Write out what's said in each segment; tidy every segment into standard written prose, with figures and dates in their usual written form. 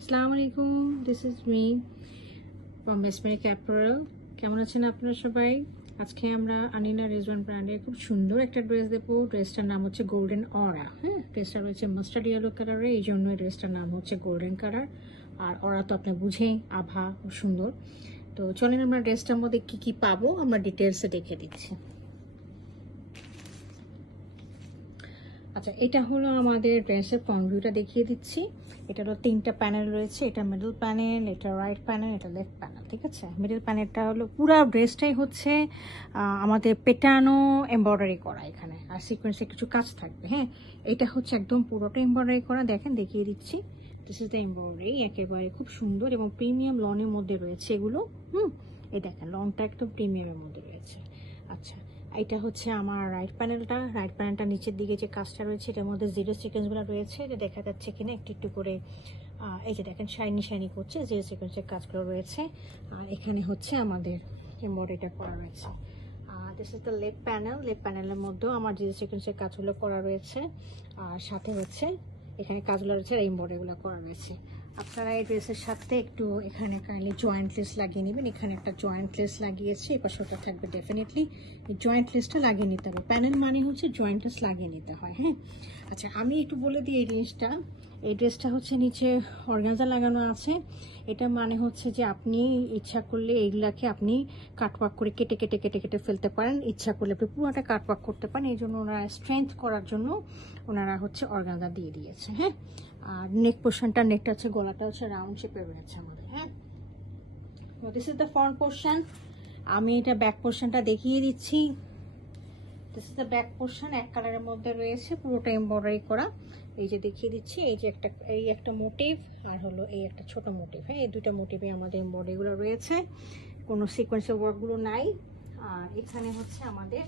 আসসালামু আলাইকুম, this is me from Mesmeric Apparel. কেমন আছেন আপনারা সবাই? আজকে আমরা আনিনা রেজওয়ান ব্র্যান্ডের খুব সুন্দর একটা ড্রেস দেবো। ড্রেসটার নাম হচ্ছে গোল্ডেন অরা। হ্যাঁ, ড্রেসটা রয়েছে মাস্টার্ড ইয়েলো কালারে, এই জন্য ড্রেসটার নাম হচ্ছে গোল্ডেন কালার। আর অরা তো আপনি বুঝেই, আভা সুন্দর। তো চলেন আমরা ড্রেসটার মধ্যে কি কি পাবো আমরা ডিটেলসে দেখে দিচ্ছি। আচ্ছা, এটা হলো আমাদের ড্রেসের ফ্রন্ট ভিউটা দেখিয়ে দিচ্ছি। এটা হলো 3টা প্যানেল রয়েছে, এটা মিডল প্যানেল, এটা রাইট প্যানেল, এটা লেফট প্যানেল। ঠিক আছে, মিডল প্যানেলটা হলো পুরো ড্রেসটাই হচ্ছে আমাদের পেটানো এমব্রয়ডারি করা এখানে, আর সিকোয়েন্সে কিছু কাজ থাকবে। হ্যাঁ, এটা হচ্ছে একদম পুরোটা এমব্রয়ডারি করা। দেখেন, দেখিয়ে দিচ্ছি। দিস ইজ দ্য এমব্রয়ডারি, একেবারে খুব সুন্দর এবং প্রিমিয়াম লনের মধ্যে রয়েছে এগুলো। এই দেখেন, লনটা একদম প্রিমিয়ামের মধ্যে রয়েছে। আচ্ছা, এটা হচ্ছে আমার রাইট প্যানেলটা নিচের দিকে যে কাজটা রয়েছে এটার মধ্যে জিরো সিকোয়েন্সগুলো রয়েছে, এটা দেখা যাচ্ছে কিনা একটু একটু করে। এই যে দেখেন, শাইনি করছে, জিরো সিকোয়েন্সের কাজগুলো রয়েছে। আর এখানে হচ্ছে আমাদের এমব্রয়ডারিটা করা রয়েছে। দিস ইজ দ্য লেফট প্যানেলের মধ্যেও আমার জিরো সিকোয়েন্সের কাজগুলো করা রয়েছে, আর সাথে হচ্ছে এখানে কাজগুলো রয়েছে আর এমব্রয়ডারিগুলো করা রয়েছে। আপনারা এই ড্রেসের সাথে একটু এখানে কাইন্ডলি জয়েন্ট লেস লাগিয়ে নেবেন। এখানে একটা জয়েন্ট লেস লাগিয়েছি, এই পাশে ওটা থাকবে। ডেফিনেটলি এই জয়েন্ট লেসটা লাগিয়ে নিতে হবে। প্যানেল মানে হচ্ছে জয়েন্ট লেস লাগিয়ে নিতে হয়। হ্যাঁ, আচ্ছা, আমি একটু বলে দিই এই ড্রেসটা হচ্ছে নিচে অর্গানজা লাগানো আছে। এটা মানে হচ্ছে যে আপনি ইচ্ছা করলে এইগুলাকে আপনি কাটওয়ার্ক করে কেটে কেটে কেটে কেটে ফেলতে পারেন, ইচ্ছা করলে আপনি পুরোটা কাটওয়ার্ক করতে পারেন। এই জন্য ওনারা স্ট্রেংথ করার জন্য ওনারা হচ্ছে অর্গানজা দিয়ে দিয়েছে। হ্যাঁ, আর নেকটা হচ্ছে, গলাটা হচ্ছে রাউন্ড শেপে রয়েছে আমাদের। হ্যাঁ, this is the front portion. আমি এটা ব্যাক পোর্শনটা দেখিয়ে দিচ্ছি। This is the back portion, এক কালারের মধ্যে রয়েছে, পুরোটা এমব্রয়ডারি করা। এই যে দেখিয়ে দিচ্ছি, এই যে একটা মোটিভ, আর হলো এই একটা ছোট মোটিভ। হ্যাঁ, এই দুটো মোটিভে আমাদের এমব্রয়ডারিগুলো রয়েছে, কোনো সিকোয়েন্সের ওয়ার্কগুলো নাই। আর এখানে হচ্ছে আমাদের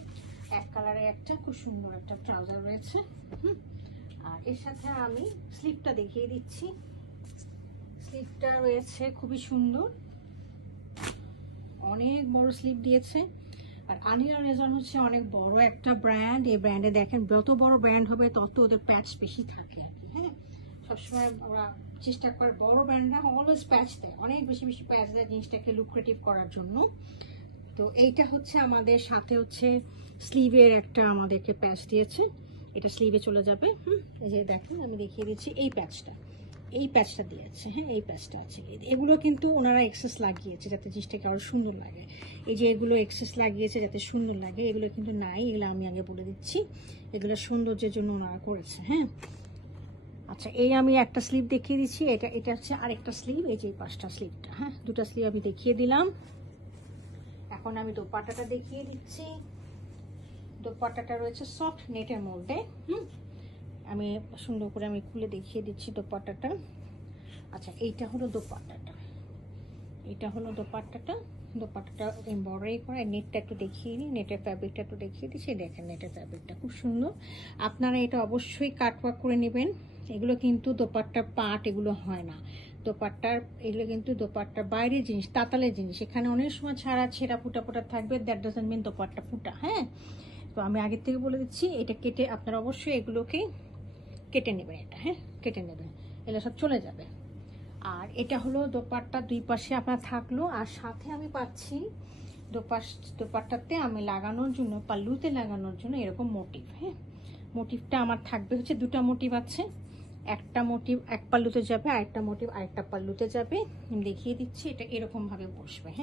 এক কালারে একটা খুব সুন্দর একটা ট্রাউজার রয়েছে। আর এর সাথে আমি স্লিভটা দেখিয়ে দিচ্ছি। স্লিভটা রয়েছে খুবই সুন্দর, অনেক বড় স্লিভ দিয়েছে। আর আনিনা রেজওয়ান হচ্ছে অনেক বড় একটা ব্র্যান্ড। এই ব্র্যান্ডে দেখেন, যত বড় ব্র্যান্ড হবে তত ওদের প্যাচ বেশি থাকে। হ্যাঁ, সবসময় ওরা চেষ্টা করে, বড় ব্র্যান্ডরা অলওয়েজ প্যাচ দেয়, অনেক বেশি বেশি প্যাচ দেয় জিনিসটাকে লুক্রেটিভ করার জন্য। তো এইটা হচ্ছে আমাদের সাথে হচ্ছে স্লিভের একটা আমাদেরকে প্যাচ দিয়েছে, এটা স্লিভে চলে যাবে। এই যে দেখেন, আমি দেখিয়ে দিচ্ছি এই প্যাচটা দিয়েছে। হ্যাঁ, এই প্যাচটা আছে। এগুলো কিন্তু ওনারা এক্সেস লাগিয়েছে যাতে জিনিসটাকে আরো সুন্দর লাগে। এই যে এগুলো এক্সেস লাগিয়েছে যাতে সুন্দর লাগে, এগুলো কিন্তু নাই, এগুলো আমি আগে বলে দিচ্ছি, এগুলো সৌন্দর্যের জন্য ওনারা করেছে। হ্যাঁ, আচ্ছা, এই আমি একটা স্লিভ দেখিয়ে দিচ্ছি, এটা হচ্ছে আরেকটা স্লিভ। এই যে পাঁচটা স্লিভটা, হ্যাঁ, দুটা স্লিভ আমি দেখিয়ে দিলাম। এখন আমি দোপাট্টাটা দেখিয়ে দিচ্ছি। দোপাট্টাটা রয়েছে সফট নেটের মধ্যে। আমি সুন্দর করে আমি খুলে দেখিয়ে দিচ্ছি দোপাট্টাটা। আচ্ছা, এইটা হলো দোপাট্টাটা, দোপাট্টাটা এমব্রয়ডারি করা। নেটটা একটু দেখিয়ে নিই, নেটের ফ্যাব্রিকটা একটু দেখিয়ে দিচ্ছি। দেখেন, নেটের ফ্যাব্রিকটা খুব সুন্দর। আপনারা এটা অবশ্যই কাটওয়ার্ক করে নেবেন। এগুলো কিন্তু দোপাট্টার পাট এগুলো হয় না, এগুলো কিন্তু দোপাট্টার বাইরের জিনিস, তাতালের জিনিস। এখানে অনেক সময় ছেঁড়া ফুটা থাকবে, দ্যাট ডাজন্ট মিন দোপাট্টা ফুটা। হ্যাঁ, তো আমি আগের থেকে বলে দিচ্ছি, এটা কেটে আপনারা অবশ্যই এগুলোকে কেটে নেবেন। এটা, হ্যাঁ, কেটে নেবেন, এগুলো সব চলে যাবে। আর এটা হলো দোপাট্টা, দুই পাশে আপনার থাকলো। আর সাথে আমি পাচ্ছি দোপাট্টাতে আমি লাগানোর জন্য, পাল্লুতে লাগানোর জন্য এরকম মোটিভ। হ্যাঁ, মোটিভটা আমার থাকবে হচ্ছে, দুটা মোটিভ আছে, একটা মোটিভ এক পাল্লুতে যাবে, আরেকটা মোটিভ আরেকটা পাল্লুতে যাবে। আমি দেখিয়ে দিচ্ছি, এটা এরকম ভাবে বসবে। হ্যাঁ।